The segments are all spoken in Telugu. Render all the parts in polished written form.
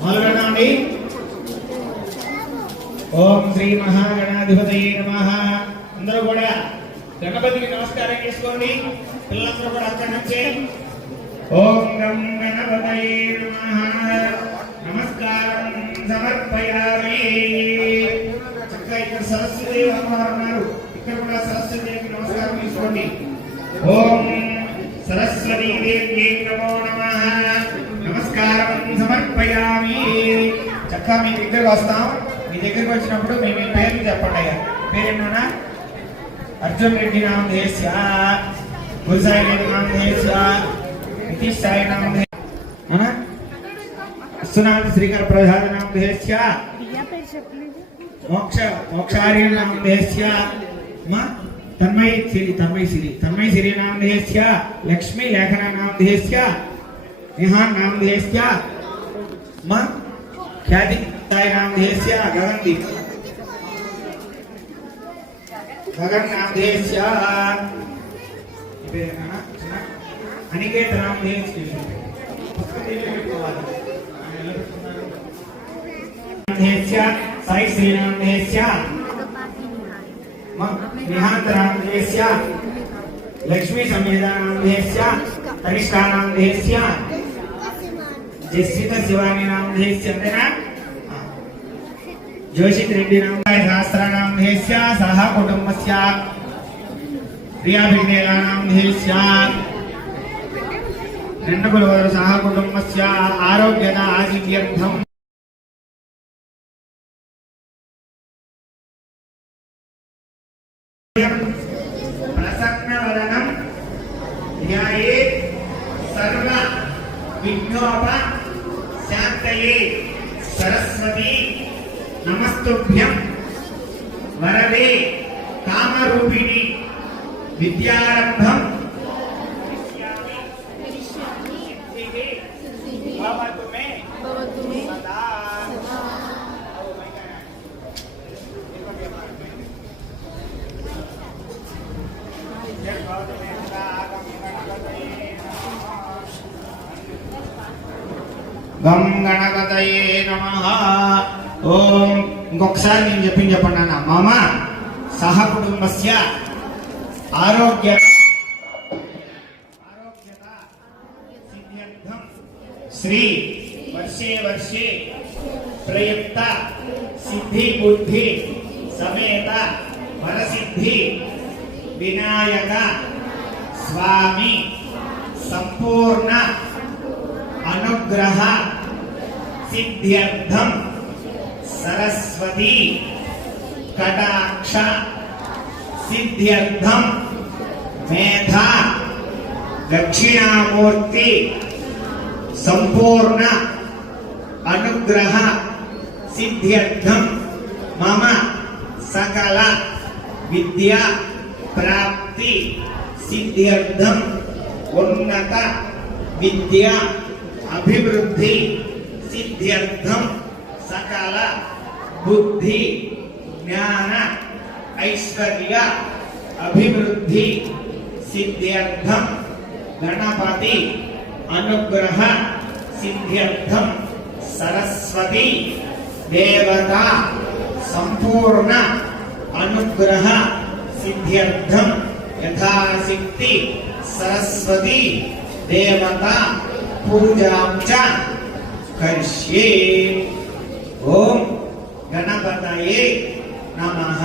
మొదలుపెడదామండి. ఓం శ్రీ మహాగణాధిపతయే నమః. అందరూ కూడా గణపతికి నమస్కారం చేసుకోండి. పిల్లలందరూ కూడా అక్కడి నుంచి ఓం గం గణపతయే నమః నమస్కారం సమర్పయామి. చక్కగా ఇక్కడ సరస్వతి అమ్మవారు ఉన్నారు. ఇక్కడ కూడా సరస్వతి దేవికి నమస్కారం తీసుకోండి. ఓం సరస్వతీ దేవ్యై నమో నమః నమస్కారం సమర్పయామి. చక్కగా మీ దగ్గరకు వస్తాం. మీ దగ్గరికి వచ్చినప్పుడు మేము మీ పేరు చెప్పండి. అయ్యా పేరేనా? అర్జున్ రెడ్డి నామధేయస్య, గురుసాయి రెడ్డి నామధేయస్య, నితీష్ సాయి నామధేయ, విశ్వనాథ శ్రీకర ప్రసాద్ నామధేయస్య, మోక్షార్య నామధేయస్య, తన్మయ సిరి నామధేయస్య, లక్ష్మీ లేఖన నామధేయస్య, నిహాన్ నామధేయస్య, ఖ్యాతి సాయి నామధేయస్య, గగన్ నామధేయస్య, అనికేత నామధేయస్య, సాయి శ్రీ నామధేయస్య, నిహాంత నామధేయస్య, లక్ష్మీ సమేత నామధేయస్య, కనిష్ఠా నామధేయస్య, జస్విత శివాని నామధేయస్య, అంతేనా? జోషిత్ రెడ్డి సహస్ర నామధేయస్య, సహ కుటుంబస్య, ప్రియా భిగ్నేల నామధేయస్య, రెండకులవారు సహ కుటుంబస్య, ఆరోగ్యద ఆరోగ్యార్థం ప్రసన్నవదనం ధ్యాయే సర్వ విఘ్నోప శాంతయే సరస్వతి నమస్తుభ్యం వరదే కామరూపిణి విద్యారంభం గం గణపతయే నమః. ఓం ఇంకొకసారి నేను చెప్పండి అన్న. మమ సహ కుటుంబస్య ఆరోగ్యత సిద్ధ్యర్థం శ్రీ వర్షే ప్రయుక్త సిద్ధి బుద్ధి సమేత వరసిద్ధి వినాయక స్వామి సంపూర్ణ అనుగ్రహ సిద్ధ్యర్థం సరస్వతి కటాక్ష సిద్ధ్యర్థం మేధా దక్షిణామూర్తి సంపూర్ణ అనుగ్రహ సిద్ధ్యర్థం మమ సకల విద్యా ప్రాప్తి సిద్ధ్యర్థం ఉన్నత విద్యా అభివృద్ధి సిద్ధ్యర్థం సకల బుద్ధి జ్ఞాన ఐశ్వర్య అభివృద్ధి సిద్ధ్యర్థం గణపతి అనుగ్రహ సిద్ధ్యర్థం సరస్వతి దేవత సంపూర్ణ అనుగ్రహ సిద్ధ్యర్థం యథాశక్తి సరస్వతి దేవత పూజాం చ కరిష్యే. ఓం గణపతయే నమః.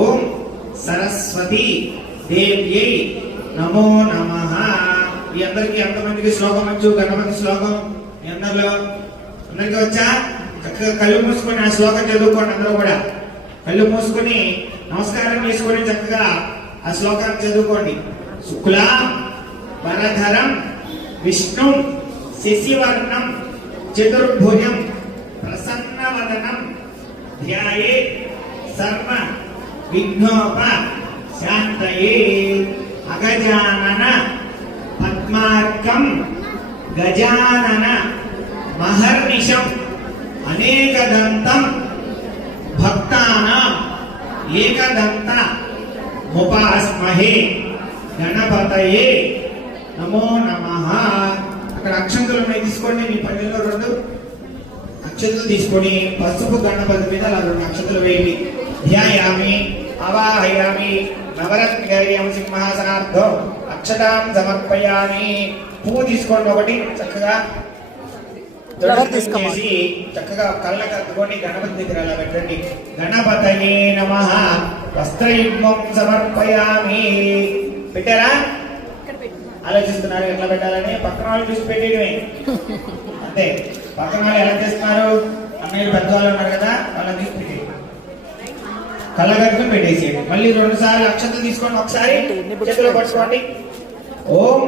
ఓం సరస్వతి దేవ్యై నమో నమః. ఈ అందరికీ ఎంతమందికి శ్లోకం వచ్చు? గణపతి శ్లోకం మీ అందరికీ వచ్చా? చక్కగా కళ్ళు మూసుకొని ఆ శ్లోకం చదువుకోండి. అందరూ కూడా కళ్ళు మూసుకొని నమస్కారం చేసుకొని చక్కగా ఆ శ్లోకాన్ని చదువుకోండి. శుక్లాం వరధరం విష్ణు శశివర్ణం చతుర్భుజం ప్రసన్నవదనం ధ్యాయే సర్వ విఘ్నోప శాంతయే. అగజానన పద్మార్కం గజానన మహర్నిశం అనేకదంతం భక్తానాం ఏకదంత ముపాస్మహే. గణపతయే నమో నమః. అక్కడ అక్షంతలు ఉన్నాయి తీసుకోండి, మీ పల్లెల్లో 2 అక్షంతలు తీసుకొని పసుపు గణపతి మీద అలా 2 అక్షంతలు వేయండి. ధ్యాయామి అవాహయామి నవరత్నం సింహాసనార్థం అక్షతాం సమర్పయామి. పువ్వు తీసుకోండి ఒకటి, చక్కగా చేసి చక్కగా కళ్ళకు అద్దుకొని గణపతి దగ్గర అలా పెట్టండి. గణపతయే నమః వస్త్రయుగ్మం సమర్పయామి. పెట్టారా? ఆలోచిస్తున్నారు ఎట్లా పెట్టాలని. పక్కన వాళ్ళు చూసి పెట్టేయడమే అంతే. పక్కన వాళ్ళు ఎలా చేస్తున్నారు? అన్నయ్యలు పెద్దవాళ్ళు ఉన్నారు కదా, వాళ్ళని చూసి పెట్టేది కళ్ళ కట్టుకుని పెట్టేసేయండి. మళ్ళీ 2 సార్లు అక్షంతలు తీసుకోండి. ఒకసారి చేతిలో పట్టుకోండి. ఓం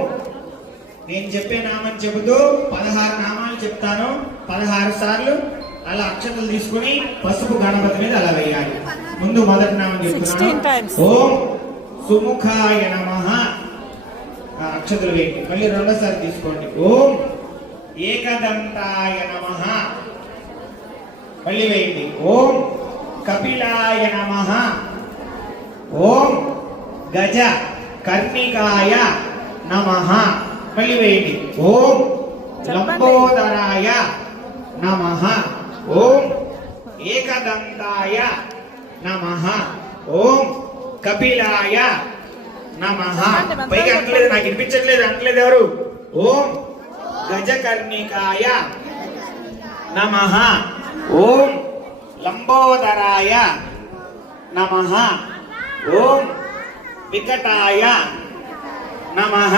నేను చెప్పే నామం చెబుతూ 16 నామాలు చెప్తాను. 16 సార్లు అలా అక్షతలు తీసుకుని పసుపు గణపతి మీద అలా వేయాలి. ముందు మొదటి నామం చెప్తున్నాను. ఓం సుముఖాయ నమః. అక్షతలు వేయండి. మళ్ళీ 2వ సారి తీసుకోండి. ఓం ఏకదంతాయ నమః. మళ్ళీ వేయండి. ఓం కపిలాయ నమః. ఓం గజ కర్ణికాయ నమః. మళ్ళీ వేయండి. ఓం లంబోదరాయ నమః. ఓం ఏకదంతాయ నమః. ఓం కపిలాయ నమః. పైకి అంటలేదు, నాకు వినిపించట్లేదు, అంటలేదు ఎవరు. ఓం గజకర్ణికాయ నమః. ఓం లంబోదరాయ నమః. ఓం వికటాయ నమః.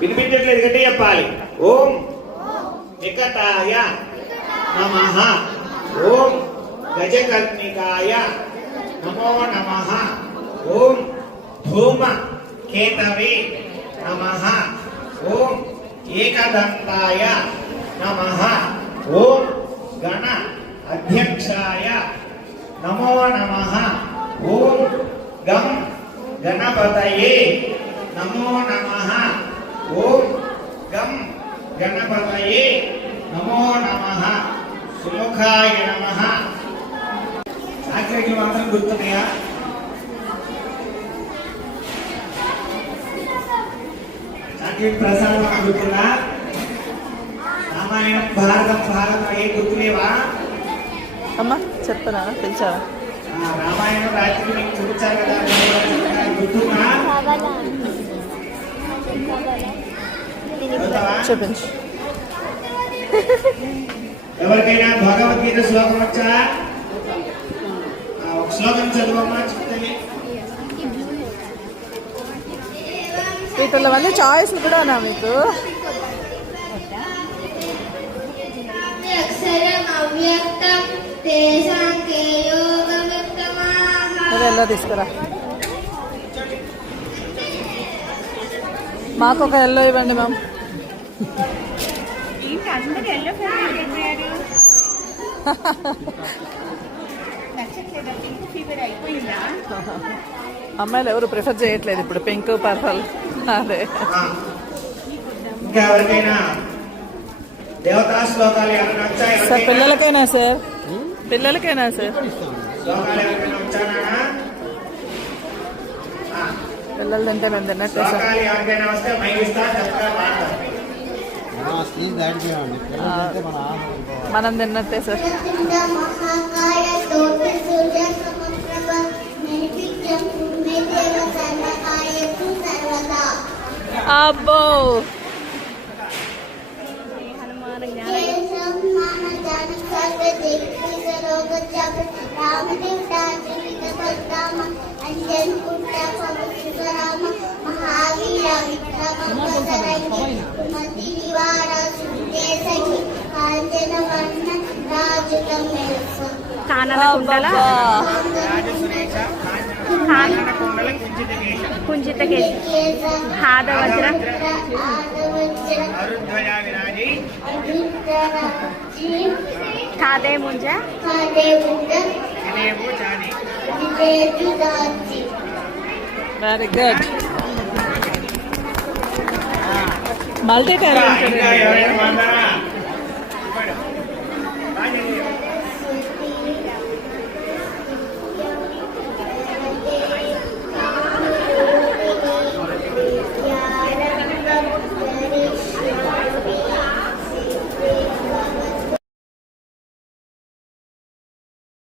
వినిపించట్లేదు, గట్టి చెప్పాలి. ఓం వికటాయ నమః. ఓం గజకర్ణికాయ నమో నమః. ఓం ధూమ కేతవే నమః. ఓం ఏకదంతాయ నమః. ఓం గణ అధ్యక్షాయ నమో నమః. ఓం గం గణపతయే నమో నమః. ఓం గం గణపతయే నమో నమః. సుముఖాయ నమః. సాక్షికి మాత్రం గుర్తున్నాయా? సాక్షి ప్రసాదం గుర్తుందా? రామాయణం భారతం ఏం గుర్తులేవా? అమ్మా చెప్పరా, పిలిచావా? రామాయణం రాత్రి మీకు చూపించారు కదా, గుర్తున్నా? చూపించు. ఎవరికైనా భగవద్గీత శ్లోకం వచ్చా? ఒక శ్లోకం చదువమ్మా చెప్తాను. వీటిలో వల్ల చాయిస్ కూడా ఉన్నా మీకు. ఎలా తీసుకురా. మాకు ఒక ఎల్లో ఇవ్వండి మ్యామ్. అమ్మాయిలు ఎవరు ప్రిఫర్ చేయట్లేదు ఇప్పుడు పింక్ పర్పల్. అదే సార్, పిల్లలకైనా సార్, పిల్లలకైనా సార్, పిల్లలు తింటే మేము తిన్నట్టే సార్. మనం తిన్నట్టే సార్. అబ్బో కుంజిత హాదవజ్ర ఖాదే ముంజ వెరీ గుడ్. Multi talented.